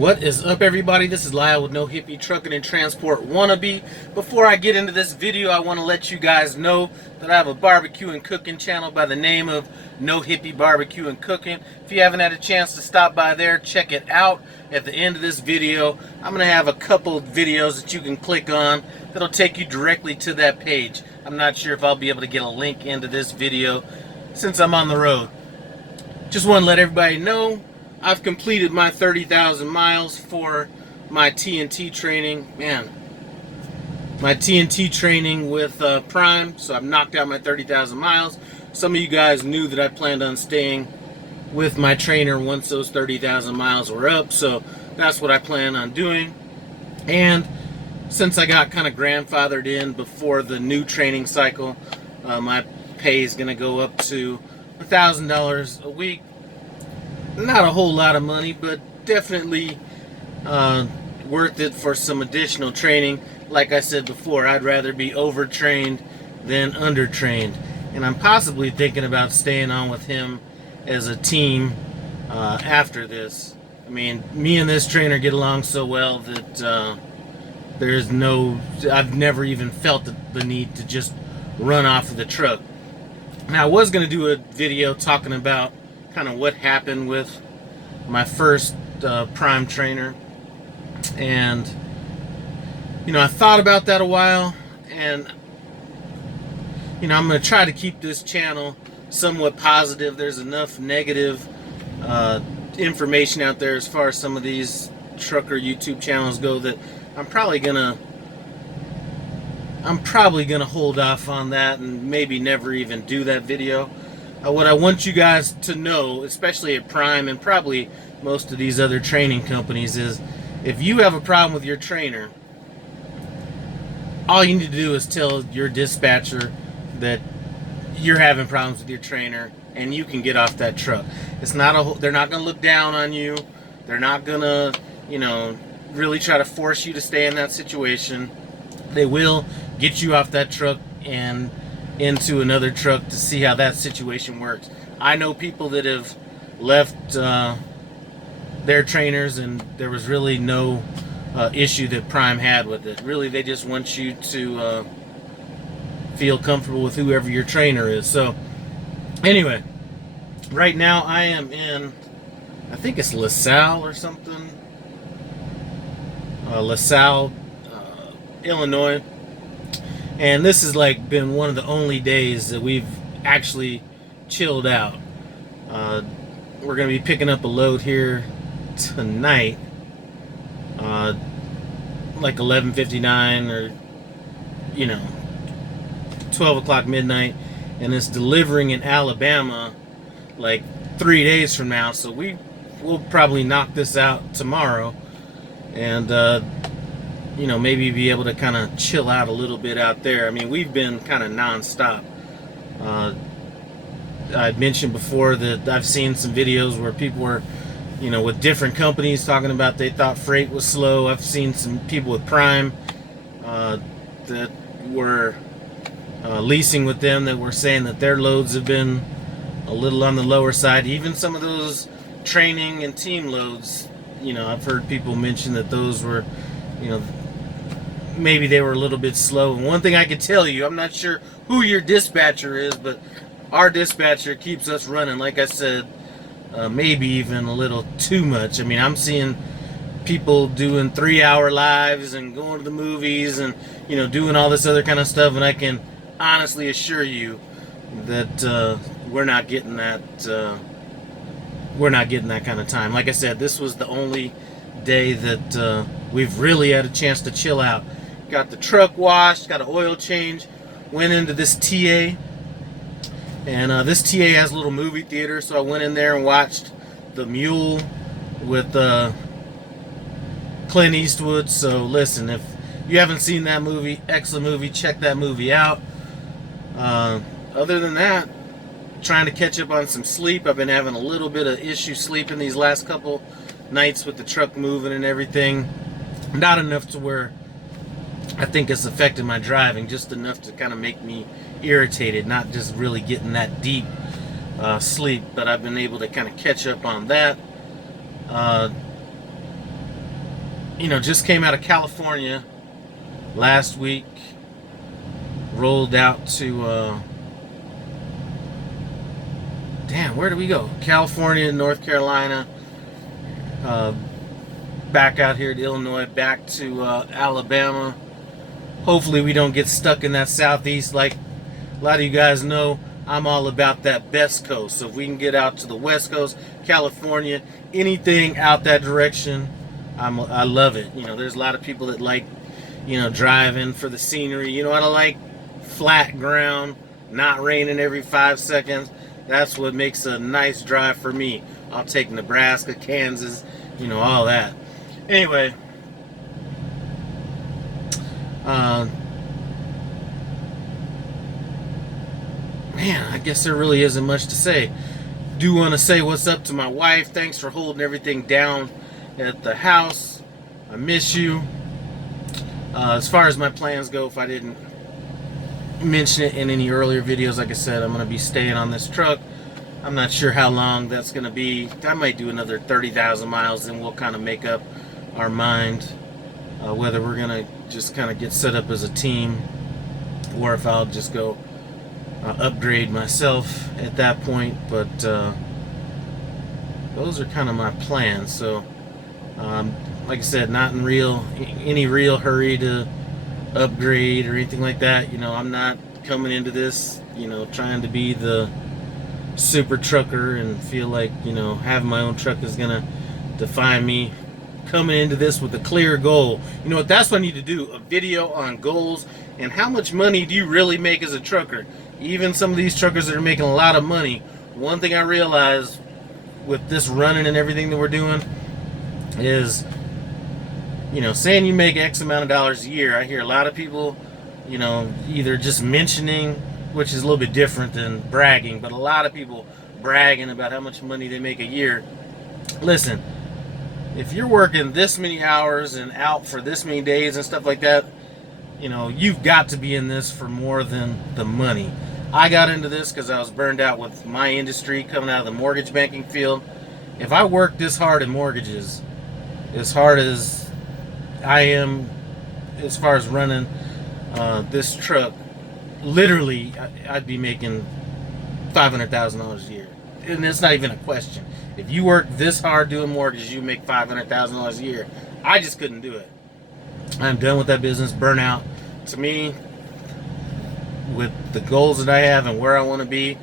What is up, everybody? This is Lyle with No Hippie Trucking and Transport Wannabe. Before I get into this video, I want to let you guys know that I have a barbecue and cooking channel by the name of Nohippiebbq and Cooking. If you haven't had a chance to stop by there, check it out. At the end of this video, I'm going to have a couple of videos that you can click on that'll take you directly to that page. I'm not sure if I'll be able to get a link into this video since I'm on the road. Just want to let everybody know I've completed my 30,000 miles for my TNT training. Man, my TNT training with Prime, so I've knocked out my 30,000 miles. Some of you guys knew that I planned on staying with my trainer once those 30,000 miles were up, so that's what I plan on doing. And since I got kind of grandfathered in before the new training cycle, my pay is going to go up to $1,000 a week. Not a whole lot of money, but definitely worth it for some additional training. Like I said before, I'd rather be overtrained than undertrained. And I'm possibly thinking about staying on with him as a team after this. I mean, me and this trainer get along so well that I've never even felt the need to just run off of the truck. Now, I was going to do a video talking about kind of what happened with my first Prime trainer, and I thought about that a while, and I'm going to try to keep this channel somewhat positive. There's enough negative information out there as far as some of these trucker YouTube channels go that I'm probably gonna hold off on that and maybe never even do that video. What I want you guys to know, especially at Prime and probably most of these other training companies, is if you have a problem with your trainer, all you need to do is tell your dispatcher that you're having problems with your trainer and you can get off that truck. It's not they're not going to look down on you. They're not going to, really try to force you to stay in that situation. They will get you off that truck and into another truck to see how that situation works. I know people that have left their trainers and there was really no issue that Prime had with it. Really, they just want you to feel comfortable with whoever your trainer is. So anyway, right now I am in, I think it's LaSalle or something. LaSalle, Illinois. And this has been one of the only days that we've actually chilled out. We're going to be picking up a load here tonight, 11:59 or 12 o'clock midnight, and it's delivering in Alabama 3 days from now. So we'll probably knock this out tomorrow, and maybe be able to kind of chill out a little bit out there. I mean, we've been kind of non-stop. I mentioned before that I've seen some videos where people were, with different companies talking about they thought freight was slow. I've seen some people with Prime that were leasing with them that were saying that their loads have been a little on the lower side. Even some of those training and team loads, I've heard people mention that those were, maybe they were a little bit slow. And one thing I could tell you, I'm not sure who your dispatcher is, but our dispatcher keeps us running, like I said, maybe even a little too much. I mean, I'm seeing people doing 3-hour lives and going to the movies and, doing all this other kind of stuff, and I can honestly assure you that we're not getting that kind of time. Like I said, this was the only day that we've really had a chance to chill out. Got the truck washed, got an oil change, went into this TA, and this TA has a little movie theater, so I went in there and watched The Mule with Clint Eastwood. So listen, if you haven't seen that movie, excellent movie, check that movie out. Other than that, trying to catch up on some sleep. I've been having a little bit of issue sleeping these last couple nights with the truck moving and everything. Not enough to where I think it's affected my driving, just enough to kind of make me irritated, not just really getting that deep sleep, but I've been able to kind of catch up on that. just came out of California last week. Rolled out to where do we go? California, North Carolina, back out here to Illinois, back to Alabama. Hopefully we don't get stuck in that southeast. Like a lot of you guys know, I'm all about that best coast. So if we can get out to the west coast, California, anything out that direction, I love it. There's a lot of people that like, driving for the scenery. I like flat ground, not raining every 5 seconds. That's what makes a nice drive for me. I'll take Nebraska, Kansas, all that. Anyway, man, I guess there really isn't much to say. Do want to say what's up to my wife. Thanks for holding everything down at the house. I miss you. As far as my plans go, if I didn't mention it in any earlier videos, like I said, I'm going to be staying on this truck. I'm not sure how long that's going to be. I might do another 30,000 miles, and we'll kind of make up our mind whether we're going to just kind of get set up as a team, or if I'll just go upgrade myself at that point. But those are kind of my plans. So like I said, not in any real hurry to upgrade or anything like that. I'm not coming into this trying to be the super trucker and feel like having my own truck is gonna define me. Coming into this with a clear goal. What, that's what I need to do, a video on goals and how much money do you really make as a trucker. Even some of these truckers that are making a lot of money, one thing I realized with this running and everything that we're doing is, saying you make X amount of dollars a year. I hear a lot of people, either just mentioning, which is a little bit different than bragging, but a lot of people bragging about how much money they make a year. Listen, if you're working this many hours and out for this many days and stuff like that, you've got to be in this for more than the money. I got into this because I was burned out with my industry coming out of the mortgage banking field. If I worked this hard in mortgages, as hard as I am as far as running this truck, literally I'd be making $500,000 a year. And it's not even a question. If you work this hard doing mortgages, you make $500,000 a year. I just couldn't do it. I'm done with that business. Burnout. To me, with the goals that I have and where I want to be,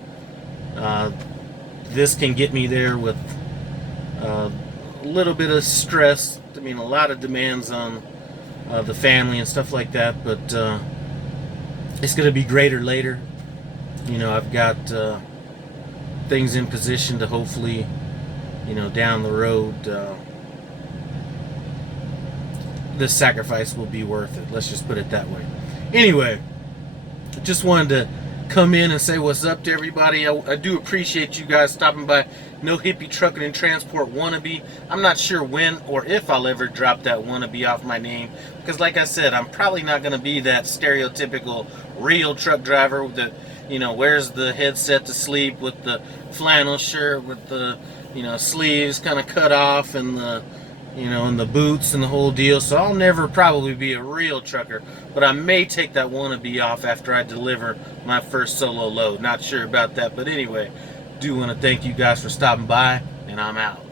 this can get me there with a little bit of stress. I mean, a lot of demands on the family and stuff like that, but it's going to be greater later. I've got things in position to hopefully, down the road, this sacrifice will be worth it. Let's just put it that way. Anyway, just wanted to come in and say what's up to everybody. I do appreciate you guys stopping by. No Hippie Trucking and Transport Wannabe. I'm not sure when or if I'll ever drop that wannabe off my name, because like I said, I'm probably not going to be that stereotypical real truck driver that wears the headset to sleep with the flannel shirt with the sleeves kind of cut off and the and the boots and the whole deal. So I'll never probably be a real trucker, but I may take that wannabe off after I deliver my first solo load. Not sure about that, but anyway, do want to thank you guys for stopping by, and I'm out.